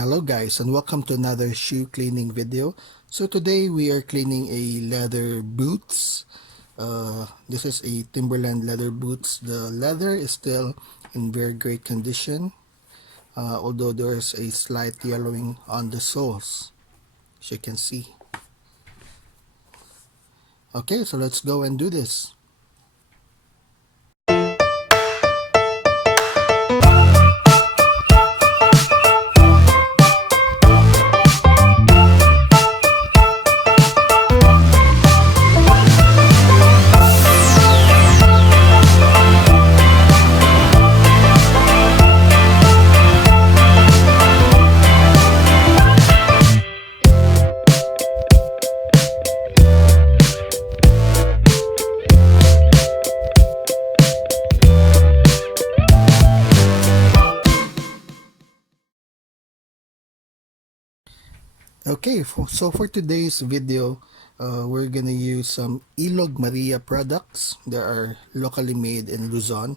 Hello guys, and welcome to another shoe cleaning video. So today we are cleaning a leather boots. This is a Timberland leather boots. The leather is still in very great condition, although there's a slight yellowing on the soles, as you can see. Okay, so let's go and do this. Okay, so for today's video, we're gonna use some Ilog Maria products. They are locally made in Luzon.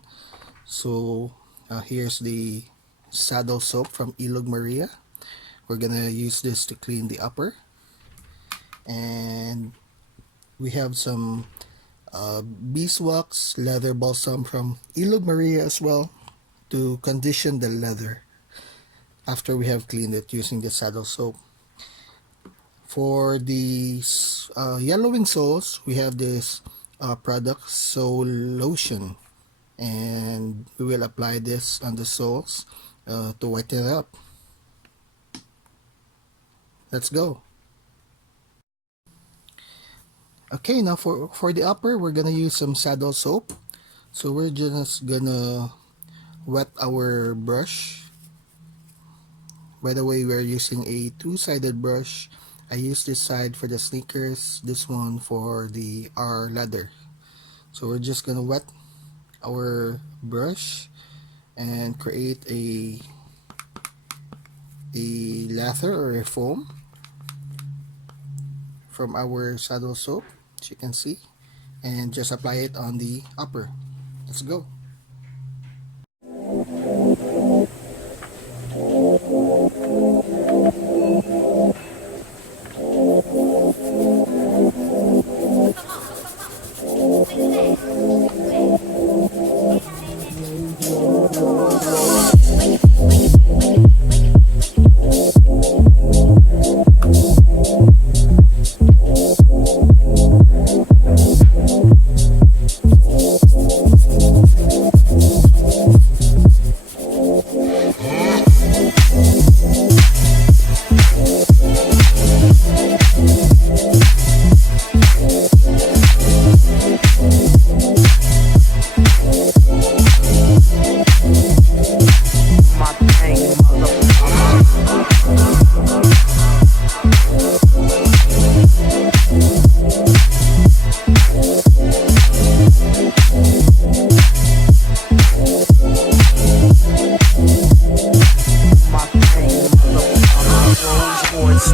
So here's the saddle soap from Ilog Maria. We're gonna use this to clean the upper. And we have some Beeswax leather balsam from Ilog Maria as well to condition the leather after we have cleaned it using the saddle soap. For the yellowing soles, we have this product, Lotion, and we will apply this on the soles to whiten it up. Let's go. Okay, now for the upper, we're gonna use some saddle soap. So we're just gonna wet our brush. By the way, we're using a two-sided brush. I use this side for the sneakers, this one for our leather. So we're just gonna wet our brush and create a lather or a foam from our saddle soap, as you can see, and just apply it on the upper. Let's go.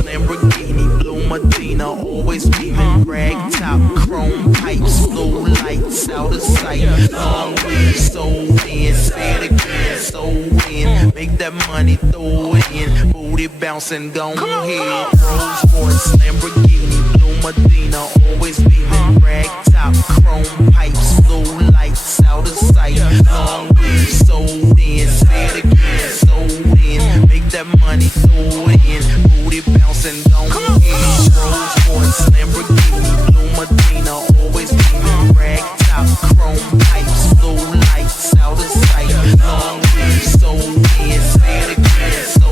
Lamborghini, blue Medina, always beaming, rag top, chrome pipes, blue lights out of sight, long weed, so in, say it again, so in, make that money, throw it in, booty bouncing, go ahead, Rolls Royce, Lamborghini, blue Medina, always beaming, rag top, chrome pipes, blue lights out of sight, long weed, so in, say it again, so in, make that money, throw it in, booty bouncing, don't eat. Rolls Royce, Lamborghini, blue Medina, always beaming, rag top, chrome pipes, blue lights out of sight, long weed, so in, say it again, so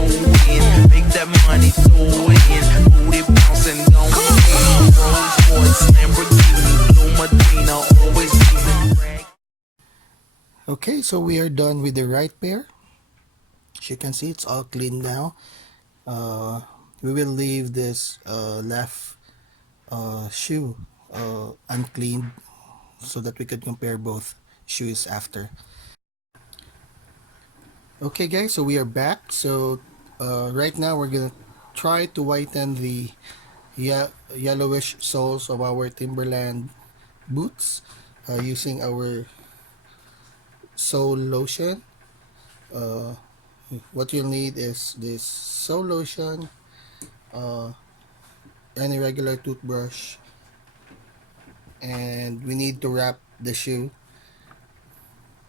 in, make that money, throw it in, booty bouncing, don't eat. Rolls Royce, Lamborghini, blue Medina, always beaming, rag. Okay, so we are done with the right pair. As you can see, it's all clean now. We will leave this left shoe uncleaned so that we could compare both shoes after. Okay guys, so we are back. So right now we're gonna try to whiten the yellowish soles of our Timberland boots using our sole lotion. What you'll need is this sole lotion, uh, any regular toothbrush, and we need to wrap the shoe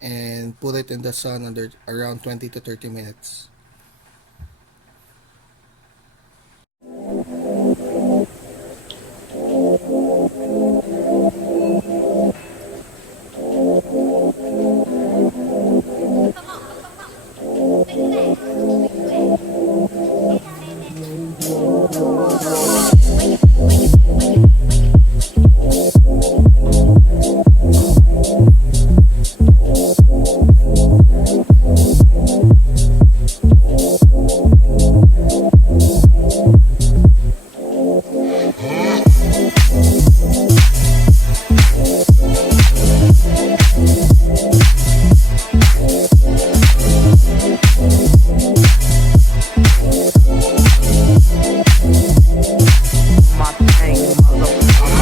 and put it in the sun under around 20 to 30 minutes. My thing, motherfucker.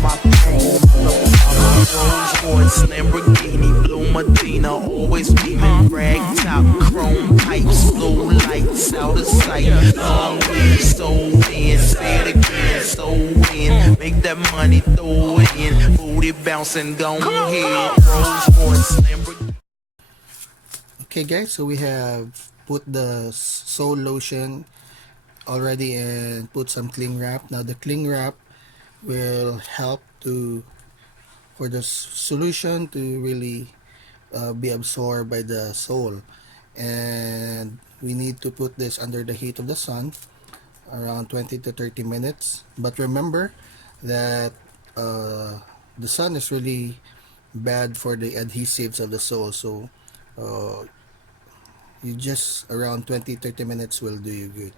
My thing, motherfucker. Rolls Royce, Lamborghini, Blue Medina, always beaming, rag top, chrome pipes, blue lights out of sight. Long weed, so in, say it again, so in, make that money, throw it in, booty bouncing, don't hit. Rolls Royce, Lamborghini. Okay guys, so we have put the sole lotion already and put some cling wrap. Now the cling wrap will help to for the solution to really be absorbed by the sole, and we need to put this under the heat of the sun around 20 to 30 minutes. But remember that the sun is really bad for the adhesives of the sole, so uh, you just around 20-30 minutes will do you good.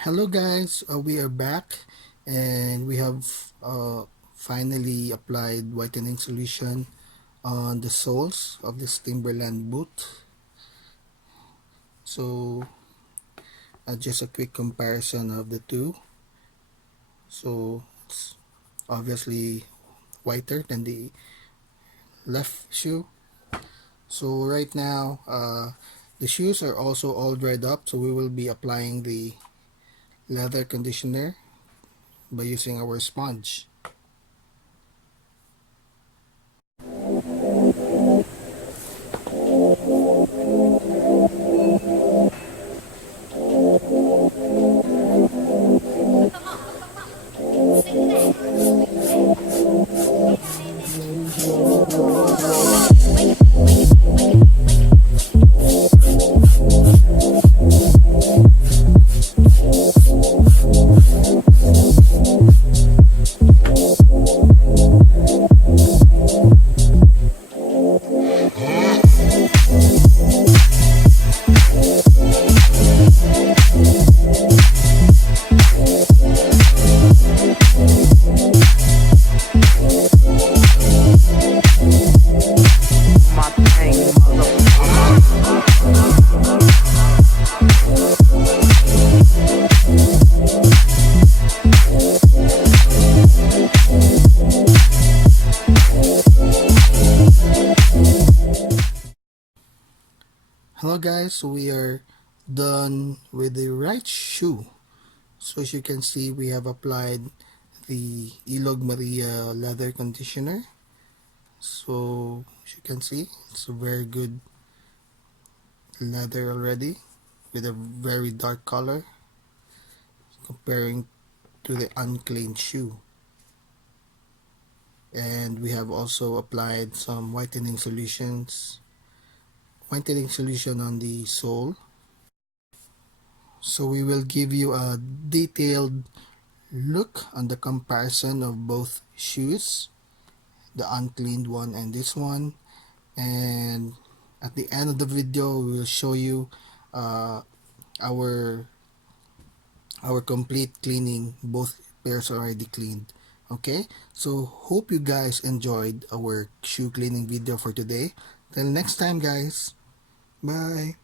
Hello guys, we are back and we have finally applied whitening solution on the soles of this Timberland boot. So just a quick comparison of the two. So it's obviously whiter than the left shoe. So right now the shoes are also all dried up, so we will be applying the leather conditioner by using our sponge. My thing, motherfucker. Hello guys, so we are done with the right shoe. So as you can see, we have applied the Ilog Maria leather conditioner. So as you can see, it's a very good leather already with a very dark color comparing to the unclean shoe. And we have also applied some whitening solution on the sole. So we will give you a detailed look on the comparison of both shoes, the uncleaned one and this one, and At the end of the video, we will show you uh, our complete cleaning. Both pairs are already cleaned. Okay, so hope you guys enjoyed our shoe cleaning video for today. Till next time, guys. Bye.